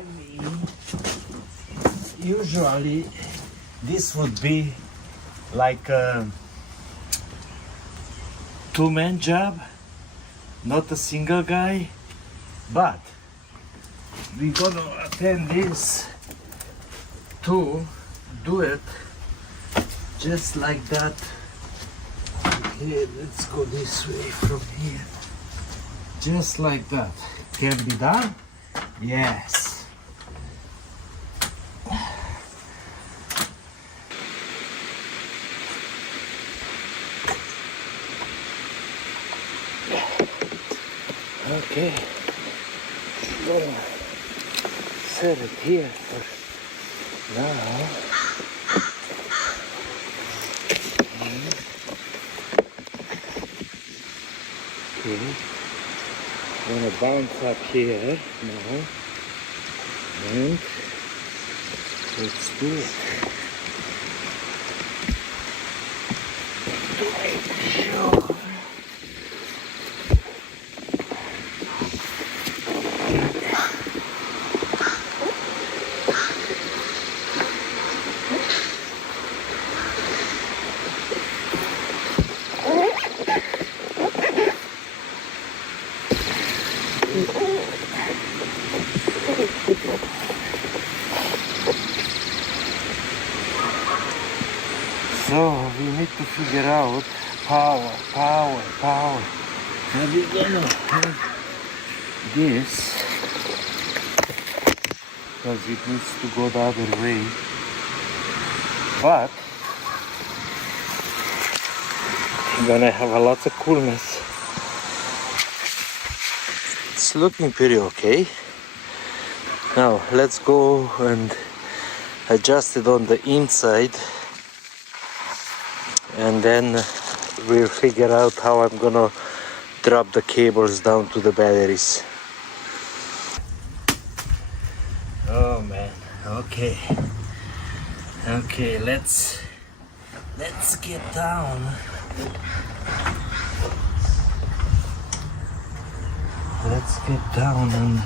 heavy. Usually this would be like a two-man job, not a single guy, but we're gonna attend this to do it just like that. Okay, let's go this way from here. Just like that. Can be done? Yes. Okay. Gonna set it here for now. Okay. Gonna bounce up here now, and let's do it. Sure. So we need to figure out power. How we gonna have this? Because it needs to go the other way. But we're gonna have a lot of coolness. It's looking pretty okay. Now let's go and adjust it on the inside, and then we'll figure out how I'm gonna drop the cables down to the batteries. Oh man, okay, let's get down. Let's get down and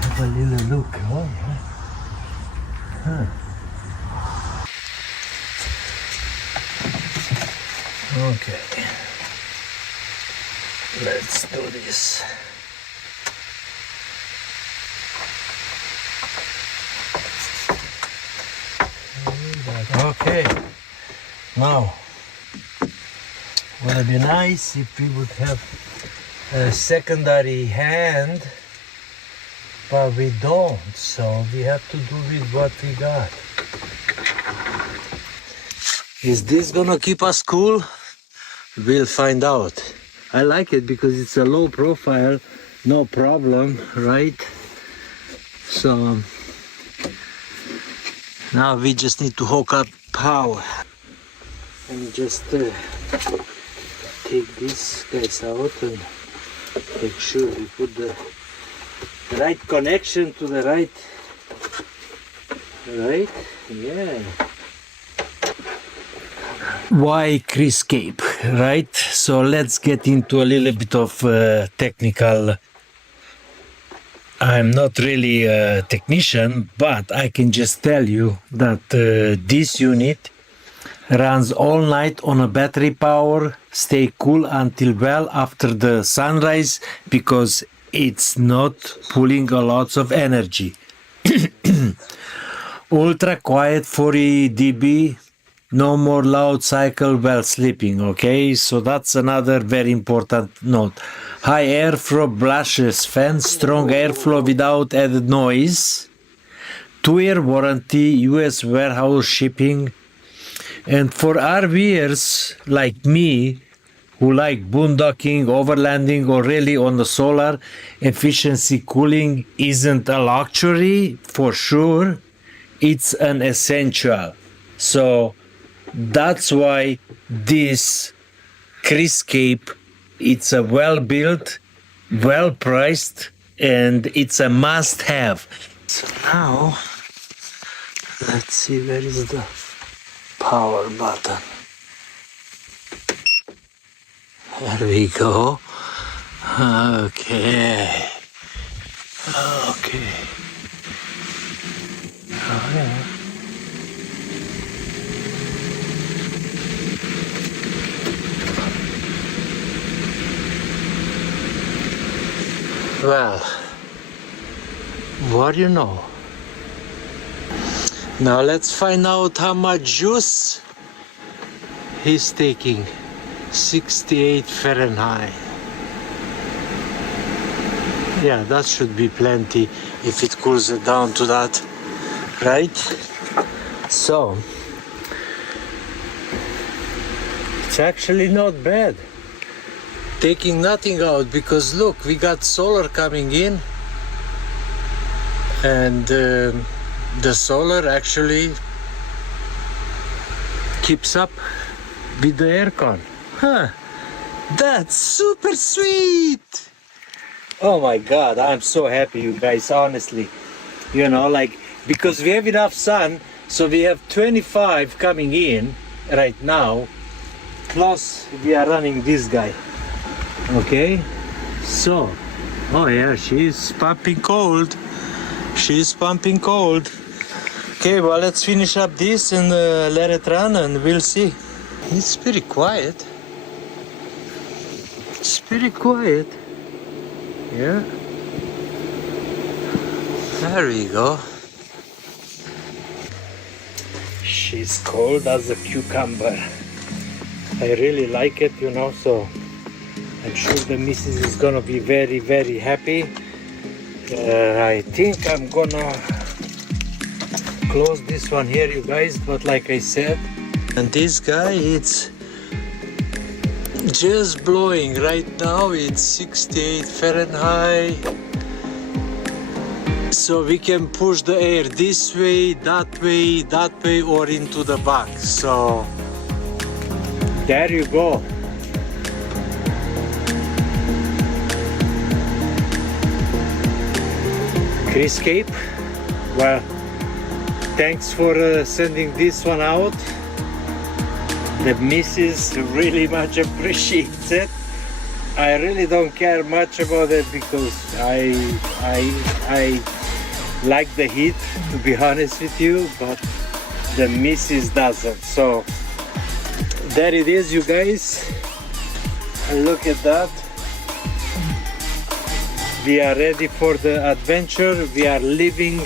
have a little look. Oh, huh. Okay, let's do this. Okay, now would be nice if we would have a secondary hand, but we don't, so we have to do with what we got. Is this gonna keep us cool? We'll find out. I like it because it's a low profile, no problem, right? So now we just need to hook up power. And just take these guys out and make sure we put the right connection to the right, yeah. Why Kryscape, right? So let's get into a little bit of technical. I'm not really a technician, but I can just tell you that this unit runs all night on a battery power, stay cool until well after the sunrise, because it's not pulling a lot of energy. Ultra quiet 40 dB, no more loud cycle while sleeping, okay? So that's another very important note. High airflow brushless fan, strong airflow without added noise, 2-year warranty, US warehouse shipping. And for RVers like me, who like boondocking, overlanding, or really on the solar, efficiency cooling isn't a luxury for sure, it's an essential. So that's why this Kryscape, it's a well-built, well-priced, and it's a must-have. So now, let's see, where is the power button? There we go. Okay. Well, what do you know? Now let's find out how much juice he's taking. 68 Fahrenheit. Yeah, that should be plenty if it cools it down to that, right? So, it's actually not bad. Taking nothing out because look, we got solar coming in, and the solar actually keeps up with the aircon. Huh, that's super sweet. Oh my god, I'm so happy, you guys, honestly. You know, like, because we have enough sun, so we have 25 coming in right now, plus we are running this guy. Okay, so, oh yeah, she's pumping cold. She's pumping cold. Okay, well, let's finish up this and let it run and we'll see. It's pretty quiet. It's pretty quiet. Yeah. There we go. She's cold as a cucumber. I really like it, you know, so I'm sure the missus is gonna be very, very happy. I think I'm gonna close this one here, you guys, but like I said, and this guy, it's just blowing right now. It's 68 Fahrenheit, so we can push the air this way, that way, or into the box. So there you go. Kryscape, well, thanks for sending this one out. The missus really much appreciates it. I really don't care much about it because I like the heat, to be honest with you, but the missus doesn't. So there it is, you guys. Look at that. We are ready for the adventure. We are leaving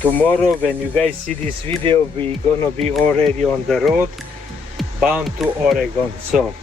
tomorrow. When you guys see this video, we're gonna be already on the road bound to Oregon. So